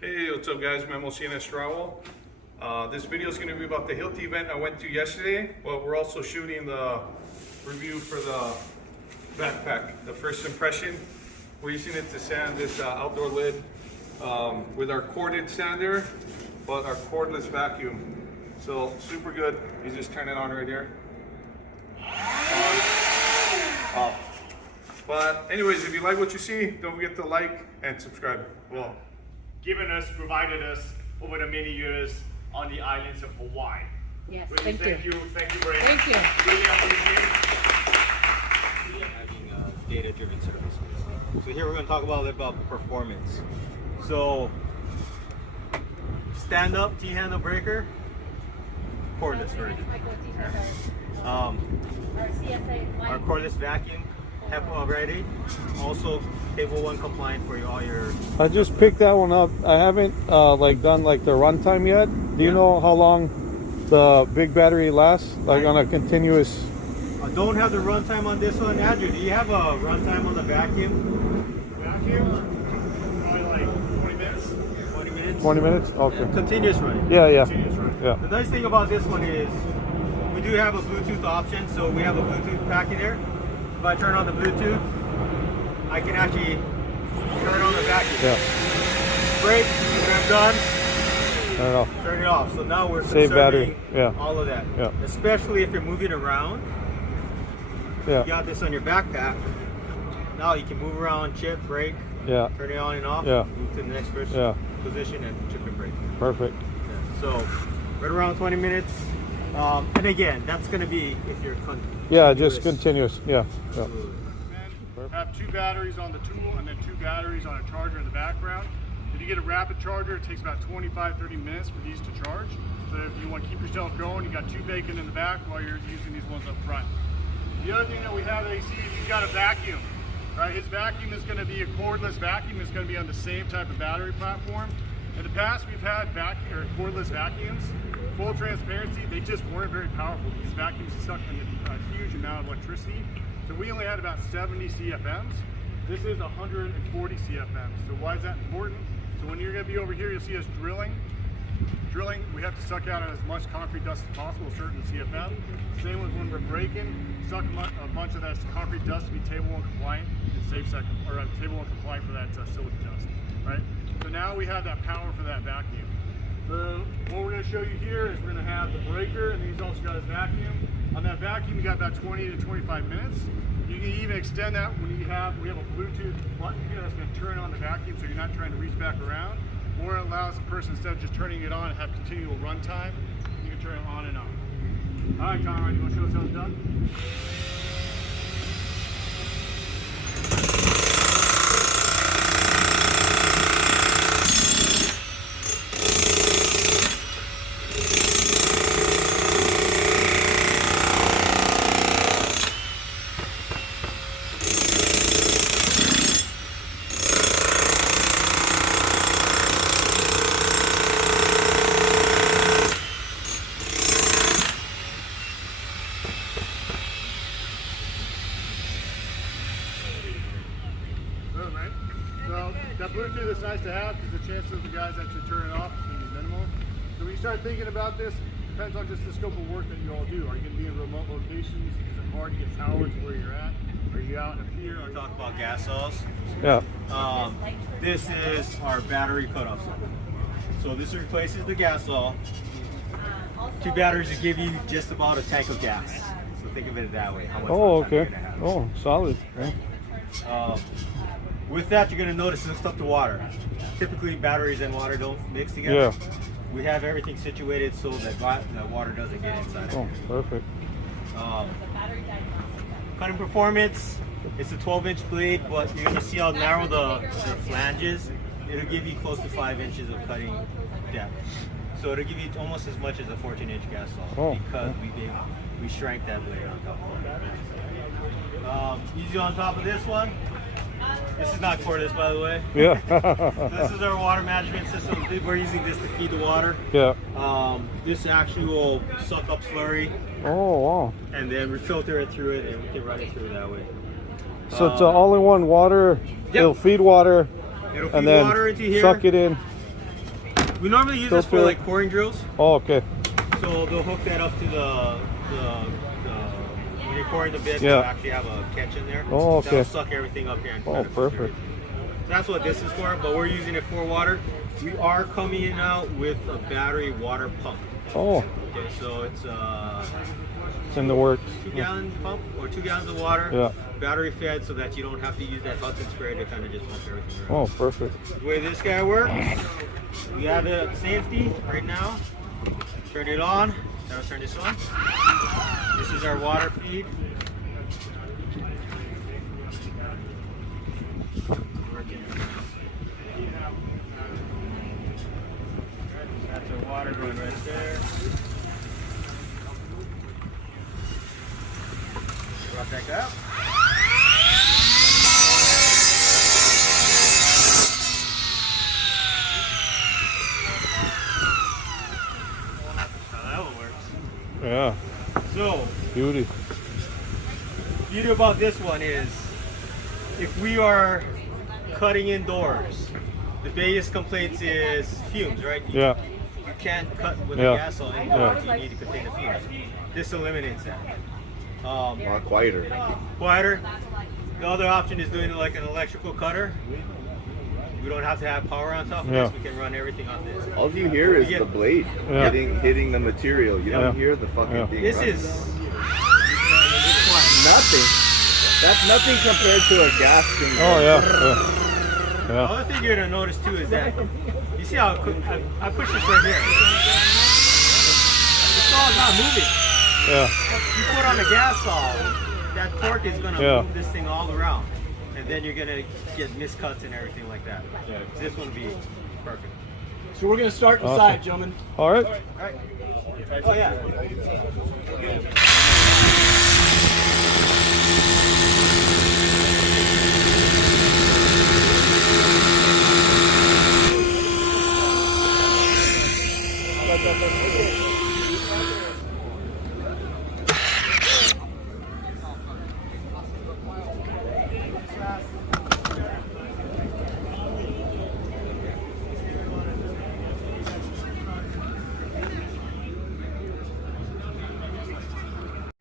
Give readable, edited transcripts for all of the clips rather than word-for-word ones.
Hey, what's up guys? Memo DRYWALL. This video is going to be about the Hilti event I went to yesterday, but we're also shooting the review for the backpack, the first impression. We're using it to sand this outdoor lid with our corded sander, but our cordless vacuum. So super good. You just turn it on right here. Off. But anyways, if you like what you see, don't forget to like and subscribe. Well, provided us over the many years on the islands of Hawaii. Yes, Really thank you. Thank you very much. Thank you. Really appreciate Having data-driven services. So here we're going to talk about a little about performance. So stand-up T-handle breaker, cordless version. Our cordless vacuum, HEPA ready, also Table 1 compliant for all your. I just picked that one up. I haven't done the runtime yet. Do you know how long the big battery lasts? Like on a continuous? I don't have the runtime on this one. Andrew, do you have a runtime on the vacuum? Probably like 20 minutes. 20 minutes? 20 minutes? Okay. Continuous running. Yeah. Continuous running. Yeah. The nice thing about this one is we do have a Bluetooth option, so we have a Bluetooth pack in there. If I turn on the Bluetooth, I can actually turn on the vacuum. Yeah. Break, when I'm done, Turn it off. turn it off. So now we're Save battery. conserving Yeah. all of that. Yeah. Especially if you're moving around. Yeah. You got this on your backpack. Now you can move around, chip, brake, Yeah. turn it on and off, Yeah. move to the next position and chip and brake. Perfect. Yeah. So right around 20 minutes. And again, that's going to be if you're Yeah, just continuous. Yeah. Yeah. Have 2 batteries on the tool and then 2 batteries on a charger in the background. If you get a rapid charger, it takes about 25-30 minutes for these to charge. So if you want to keep yourself going, you got 2 bacon in the back while you're using these ones up front. The other thing that we have that you see is you've got a vacuum. Right? His vacuum is going to be a cordless vacuum. It's going to be on the same type of battery platform. In the past, we've had cordless vacuums. Full transparency, they just weren't very powerful. These vacuums suck a huge amount of electricity. So we only had about 70 CFMs. This is 140 CFMs. So why is that important? So when you're going to be over here, you'll see us drilling. We have to suck out as much concrete dust as possible, a certain CFM. Same with when we're braking, suck a bunch of that concrete dust to be Table 1 compliant and Table 1 compliant for that silica dust, right? So now we have that power for that vacuum. What we're going to show you here is we're going to have the breaker, and he's also got his vacuum. On that vacuum, you got about 20 to 25 minutes. You can even extend that when we have a Bluetooth button here that's going to turn on the vacuum, so you're not trying to reach back around. Or it allows the person, instead of just turning it on and have continual run time, you can turn it on and off. All right, Conrad, you want to show us how it's done? Right? So that Bluetooth is nice to have because the chances of the guys that should turn it off is going to be minimal. So when you start thinking about this, it depends on just the scope of work that you all do. Are you going to be in remote locations? Is it hard to get towers where you're at? Are you out in a pier? Talk about gas saws. Yeah. This is our battery cutoff saw. So this replaces the gas saw. 2 batteries will give you just about a tank of gas. So think of it that way. How much Oh, runtime you're okay. gonna have. Oh, solid. Yeah. With that, you're going to notice it's up to water. Typically, batteries and water don't mix together. Yeah. We have everything situated so that the water doesn't get inside. Oh, perfect. Cutting performance, it's a 12-inch blade, but you're going to see how narrow the flange is. It'll give you close to 5 inches of cutting depth. So it'll give you almost as much as a 14-inch gas saw because we shrank that blade on top of it. Easy on top of this one. This is not cordless, by the way. Yeah. This is our water management system. We're using this to feed the water. Yeah. This actually will suck up slurry. Oh, wow. And then we filter it through it, and we can run it through that way. So it's an all-in-one water. Yep. It'll feed water. It'll feed and then water into here. suck it in. We normally use this for Fill. like coring drills. Oh, okay. So they'll hook that up to the when you're coring the bit, Yeah. they'll actually have a catch in there. Oh, okay. That'll suck everything up here. And Oh, try to filter perfect. everything. So that's what this is for, but we're using it for water. We are coming in out with a battery water pump. Oh, Okay, so it's it's in the works. 2-gallon pump or 2 gallons of water, Yeah. battery fed, so that you don't have to use that Hudson spray to kind of just pump everything around. Oh, perfect. The way this guy works, we have it at safety right now. Turn it on. Now turn this on. This is our water feed. That's our water going right there. Drop back up. How that one works. Yeah, So, beauty. the beauty about this one is, if we are cutting indoors, the biggest complaint is fumes, right? Yeah, You can't cut with Yeah. a gas on indoors. You need to contain the fumes. This eliminates that. Quieter. Quieter. The other option is doing it like an electrical cutter. We don't have to have power on top of Yeah. this. We can run everything on this. All you hear is Yeah. the blade Yeah. hitting the material. You don't Yeah. hear the fucking Yeah. thing. This running. is nothing. That's nothing compared to a gas thing. oh yeah, The yeah. other thing you're gonna notice too is that you see how I push this right here. The saw's not moving. Yeah, You put on a gas saw, that torque is gonna Yeah. move this thing all around, and then you're gonna get miscuts and everything like that. This one will be perfect. So we're gonna start Awesome. inside, gentlemen. All right. All right. Oh yeah.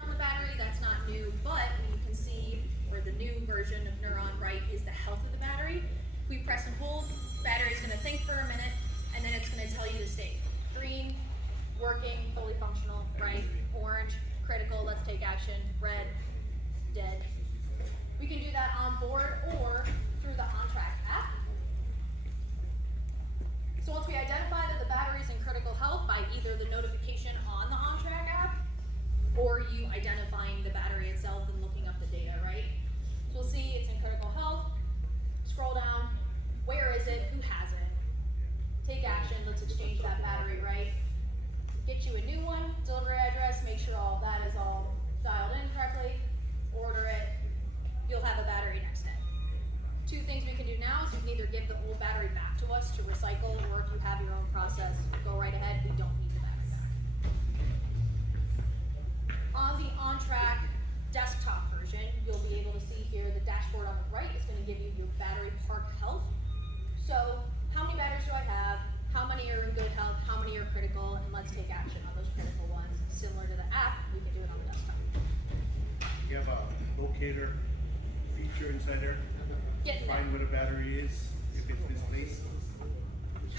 On the battery, that's not new, but you can see where the new version of Neuron right is the health of the battery. If we press and hold, battery's gonna think for a minute, and then it's gonna tell you the state. Green, working, fully functional, right? Orange, critical, let's take action, red, dead. We can do that on board or through the OnTrack app. So once we identify that the battery's in critical health by either the notification on the OnTrack app or you identifying the battery itself and looking up the data, right? So we'll see it's in critical health. Scroll down. Where is it? Who has it? Take action. Let's exchange that battery, right? Get you a new one. Delivery address. Make sure all that is all dialed in correctly. Order it. You'll have a battery next day. Two things we can do now is you can either give the old battery back to us to recycle, or if you have your own process, go right ahead. We don't need the battery back. On the OnTrack desktop version, you'll be able to see here the dashboard on the right is going to give you your battery park health. So how many batteries do I have? How many are in good health? How many are critical? And let's take action on those critical ones. Similar to the app, we can do it on the desktop. You have a locator feature inside there. Getting there. Find what a battery is if it's misplaced.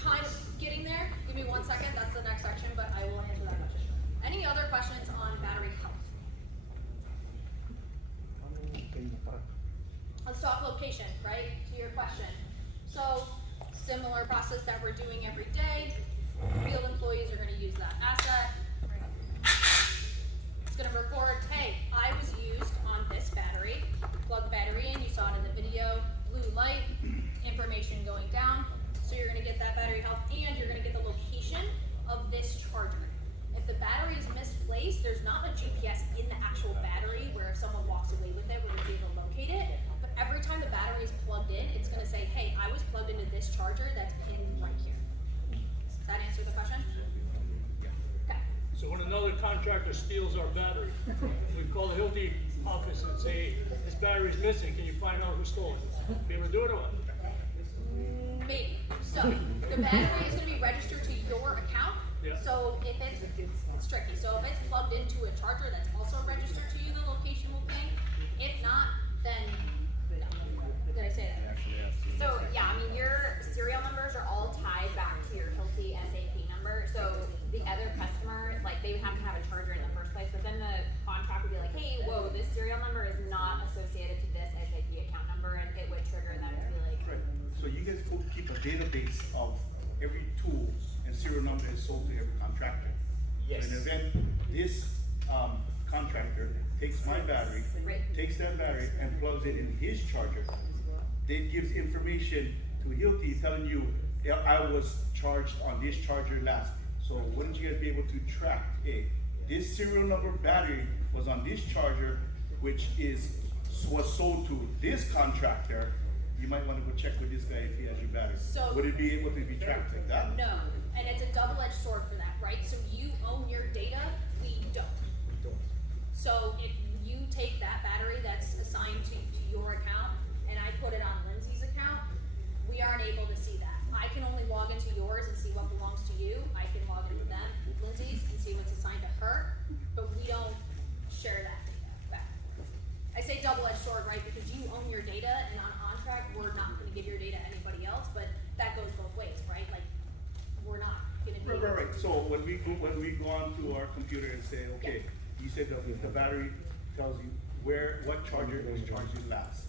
Kind of getting there. Give me 1 second. That's the next section, but I will answer that question. Any other questions on battery health? Let's talk location, right? To your question. So, similar process that we're doing every day. Field employees are going to use that asset. It's going to record, hey, I was used on this battery. Plug battery in, you saw it in the video. Blue light, information going down. So you're going to get that battery health, and you're going to get the location of this charger. If the battery is misplaced, there's not a GPS in the actual battery where if someone walks away with it, we're going to be able to locate it. But every time the battery is plugged in, it's going to say, hey, I was plugged into this charger that's pinned right here. Does that answer the question? Okay. So when another contractor steals our battery, we call the Hilti office and say, this battery is missing, can you find out who stole it? Be able to do it or what? Maybe. So the battery is going to be registered to Yeah. So if it's tricky. So if it's plugged into a charger that's also registered to you, the location will ping. If not, then no. Did I say that? So yeah, I mean your serial numbers are all tied back to your Hilti SAP number. So the other customer, like they would have to have a charger in the first place, but then the contract would be like, hey, whoa, this serial number is not associated to this SAP account number, and it would trigger them to be like, Right. So you guys go keep a database of every tool and serial number is sold to every contractor. Yes. And then this contractor takes my battery, Right. takes that battery and plugs it in his charger. It gives information to Hilti telling you, yeah, I was charged on this charger last. So wouldn't you guys be able to track, hey, this serial number battery was on this charger, which was sold to this contractor. You might want to go check with this guy if he has your battery. So- would it be able to be tracked like that? No, and it's a double-edged sword for that, right? So you own your data, we don't. So if you take that battery that's assigned to your account and I put it on Lindsay's account, we aren't able to see that. I can only log into yours and see what belongs to you. I can log into them, Lindsay's, and see what's assigned to her, but we don't share that data back. I say double-edged sword, right? Because you own your data, and on contract, we're not gonna give your data to anybody else, but that goes both ways, right? Like, we're not gonna be. Right. So when we go onto our computer and say, okay, you said the battery tells you what charger was charged you last.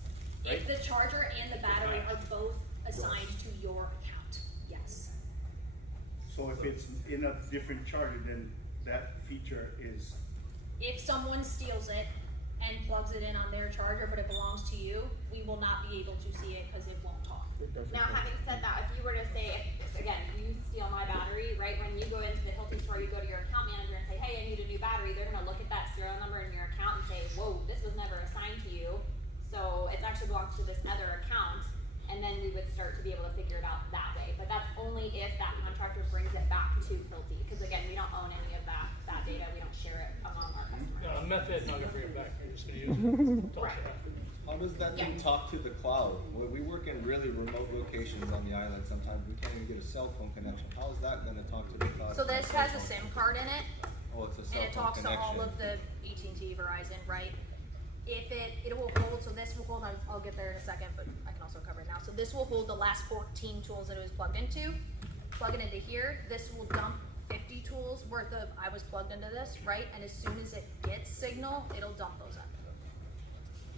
If the charger and the battery are both assigned to your account, yes. So if it's in a different charger, then that feature is. If someone steals it and plugs it in on their charger, but it belongs to you, we will not be able to see it because it won't talk. now having said that, if you were to say, again, you steal my battery, right? When you go into the Hilti store, you go to your account manager and say, hey, I need a new battery. They're gonna look at that serial number in your account and say, whoa, this was never assigned to you. So it actually belongs to this other account. And then we would start to be able to figure it out that way. But that's only if that contractor brings it back to Hilti. Because again, we don't own any of that data. We don't share it among our customers. No, Method not gonna bring it back, you're just gonna use it. Right. How does that thing talk to the cloud? We work in really remote locations on the island. Sometimes we can't even get a cell phone connection. How is that going to talk to the cloud? So this has a SIM card in it, Oh, it's a cell and it phone talks connection. to all of the AT&T, Verizon, right? If it will hold, so this will hold, I'll get there in a second, but I can also cover it now. So this will hold the last 14 tools that it was plugged into. Plug it into here, this will dump 50 tools worth of, I was plugged into this, right? And as soon as it gets signal, it'll dump those up.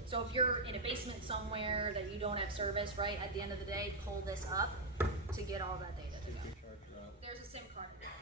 So if you're in a basement somewhere that you don't have service, right, at the end of the day, pull this up to get all that data to go. There's a SIM card in there.